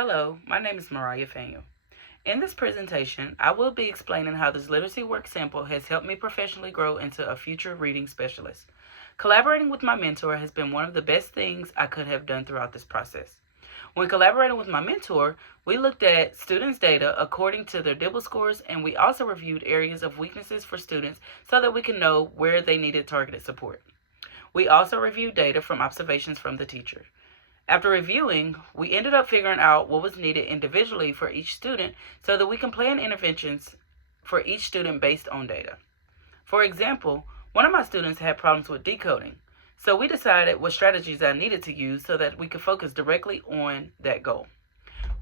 Hello, my name is Mariah Faneuil. In this presentation, I will be explaining how this literacy work sample has helped me professionally grow into a future reading specialist. Collaborating with my mentor has been one of the best things I could have done throughout this process. When collaborating with my mentor, we looked at students' data according to their DIBEL scores, and we also reviewed areas of weaknesses for students so that we can know where they needed targeted support. We also reviewed data from observations from the teacher. After reviewing, we ended up figuring out what was needed individually for each student so that we can plan interventions for each student based on data. For example, one of my students had problems with decoding, so we decided what strategies I needed to use so that we could focus directly on that goal.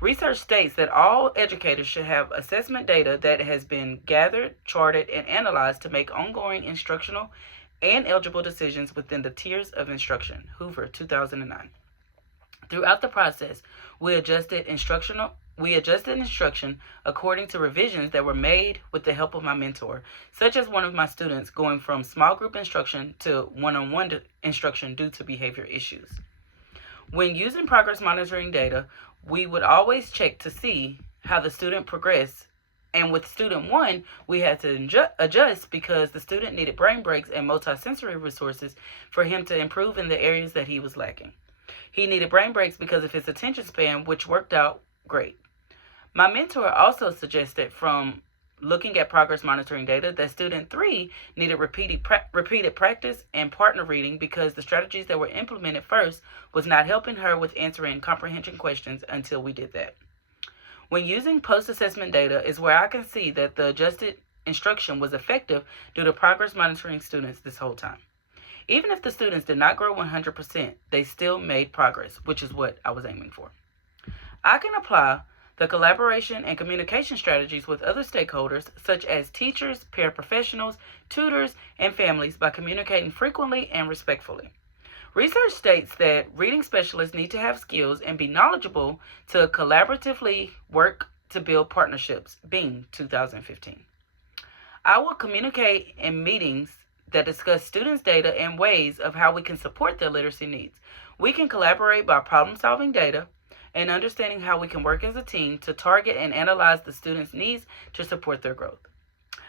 Research states that all educators should have assessment data that has been gathered, charted, and analyzed to make ongoing instructional and eligible decisions within the tiers of instruction. Hoover, 2009. Throughout the process, we adjusted instruction according to revisions that were made with the help of my mentor, such as one of my students going from small group instruction to one-on-one instruction due to behavior issues. When using progress monitoring data, we would always check to see how the student progressed, and with student 1, we had to adjust because the student needed brain breaks and multisensory resources for him to improve in the areas that he was lacking. He needed brain breaks because of his attention span, which worked out great. My mentor also suggested, from looking at progress monitoring data, that student 3 needed repeated practice and partner reading because the strategies that were implemented first was not helping her with answering comprehension questions until we did that. When using post-assessment data is where I can see that the adjusted instruction was effective due to progress monitoring students this whole time. Even if the students did not grow 100%, they still made progress, which is what I was aiming for. I can apply the collaboration and communication strategies with other stakeholders, such as teachers, paraprofessionals, tutors, and families, by communicating frequently and respectfully. Research states that reading specialists need to have skills and be knowledgeable to collaboratively work to build partnerships. Bean, 2015. I will communicate in meetings that discuss students' data and ways of how we can support their literacy needs. We can collaborate by problem-solving data and understanding how we can work as a team to target and analyze the students' needs to support their growth.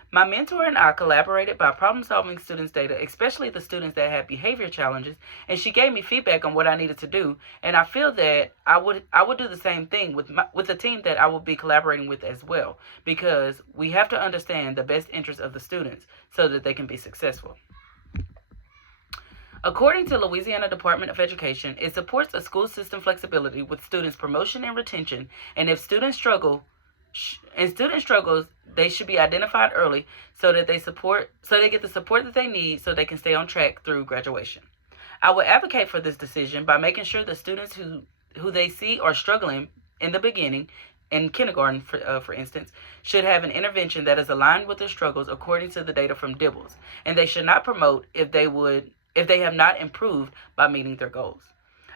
My mentor and I collaborated by problem-solving students' data, especially the students that had behavior challenges, and she gave me feedback on what I needed to do, and I feel that I would do the same thing with the team that I will be collaborating with as well, because we have to understand the best interests of the students so that they can be successful. According to Louisiana Department of Education, it supports a school system flexibility with students' promotion and retention, and if students struggles, they should be identified early so they get the support that they need so they can stay on track through graduation. I will advocate for this decision by making sure the students who they see are struggling in the beginning, in kindergarten, for instance, should have an intervention that is aligned with their struggles according to the data from DIBELS, and they should not promote if they have not improved by meeting their goals.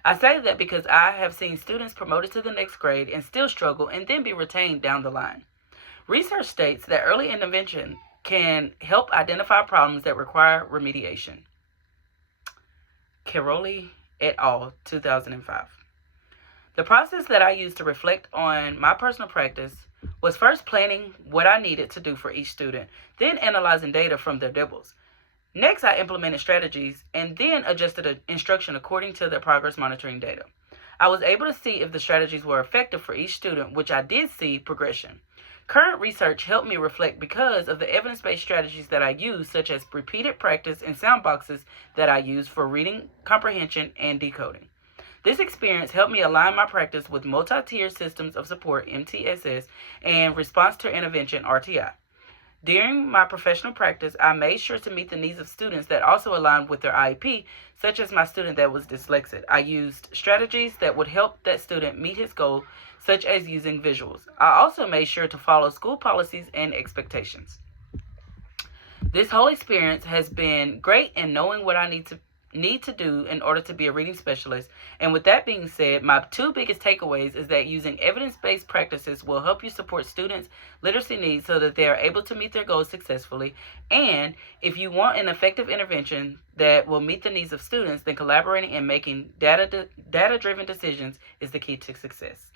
I say that because I have seen students promoted to the next grade and still struggle and then be retained down the line. Research states that early intervention can help identify problems that require remediation. Caroli et al., 2005. The process that I used to reflect on my personal practice was first planning what I needed to do for each student, then analyzing data from their DIBELS. Next, I implemented strategies and then adjusted the instruction according to the progress monitoring data. I was able to see if the strategies were effective for each student, which I did see progression. Current research helped me reflect because of the evidence-based strategies that I use, such as repeated practice and sound boxes that I use for reading, comprehension, and decoding. This experience helped me align my practice with multi-tier systems of support, MTSS, and response to intervention, RTI. During my professional practice, I made sure to meet the needs of students that also aligned with their IEP, such as my student that was dyslexic. I used strategies that would help that student meet his goal, such as using visuals. I also made sure to follow school policies and expectations. This whole experience has been great in knowing what I need to do in order to be a reading specialist. And with that being said, my two biggest takeaways is that using evidence-based practices will help you support students' literacy needs so that they are able to meet their goals successfully. And if you want an effective intervention that will meet the needs of students, then collaborating and making data-driven decisions is the key to success.